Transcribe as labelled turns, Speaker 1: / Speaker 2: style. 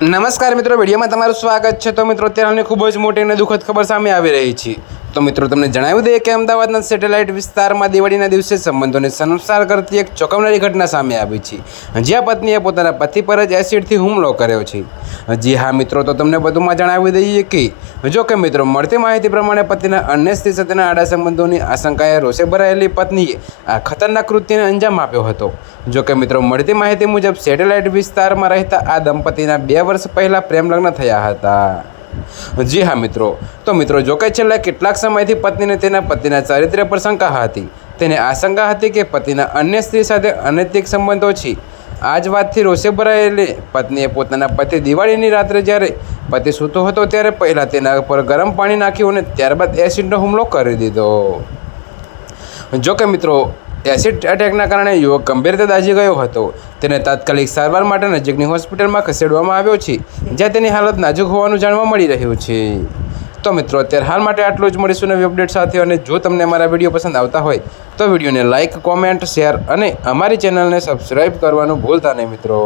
Speaker 1: નમસ્કાર મિત્રો, વિડીયોમાં તમારું સ્વાગત છે. તો મિત્રો, અત્યારે ખૂબ જ મોટી અને દુઃખદ ખબર સામે આવી રહી છે. તો મિત્રો, તમને જણાવી દઈએ કે અમદાવાદના સેટેલાઇટ વિસ્તારમાં દિવાળીના દિવસે સંબંધોને સંસાર કરતી એક ચોંકાવનારી ઘટના સામે આવી છે. જ્યાં પત્નીએ પોતાના પતિ પર જ એસિડથી હુમલો કર્યો છે. જી હા મિત્રો, તો તમને વધુમાં જણાવી દઈએ કે, જો કે મિત્રો, મળતી માહિતી પ્રમાણે પતિના અન્ય સ્ત્રી સાથેના આડા સંબંધોની આશંકાએ રોષે ભરાયેલી પત્નીએ આ ખતરનાક કૃત્યને અંજામ આપ્યો હતો. જો કે મિત્રો, મળતી માહિતી મુજબ સેટેલાઇટ વિસ્તારમાં રહેતા આ દંપતીના બે વર્ષ પહેલાં પ્રેમલગ્ન થયા હતા. જી હા, મિત્રો. તો મિત્રો, જો કે છેલ્લા કેટલાક સમયથી પત્નીને તેના પતિના ચારિત્ર્ય પર શંકા હતી. તેને આશંકા હતી કે પતિના અન્ય સ્ત્રી સાથે અનૈતિક સંબંધો છે. આ જ વાતથી રોષે ભરાયેલી પત્નીએ પોતાના પતિ દિવાળીની રાત્રે જ્યારે પતિ સૂતો હતો ત્યારે પહેલાં તેના પર ગરમ પાણી નાખ્યું અને ત્યારબાદ એસિડનો હુમલો કરી દીધો. જોકે મિત્રો એસિડ અટેકના કારણે યુવક ગંભીર રીતે દાઝી ગયો હતો. તેને તાત્કાલિક સારવાર માટે નજીકની હોસ્પિટલમાં ખસેડવામાં આવ્યો છે, જ્યાં તેની હાલત નાજુક હોવાનું જાણવા મળી રહ્યું છે. તો મિત્રો, અત્યારે હાલ માટે આટલું જ. મળીશું નવી અપડેટ સાથે અને જો તમને અમારા વીડિયો પસંદ આવતા હોય, તો વિડીયોને લાઇક કોમેન્ટ, શેર અને અમારી ચેનલને સબસ્ક્રાઈબ કરવાનું ભૂલતા નહીં મિત્રો.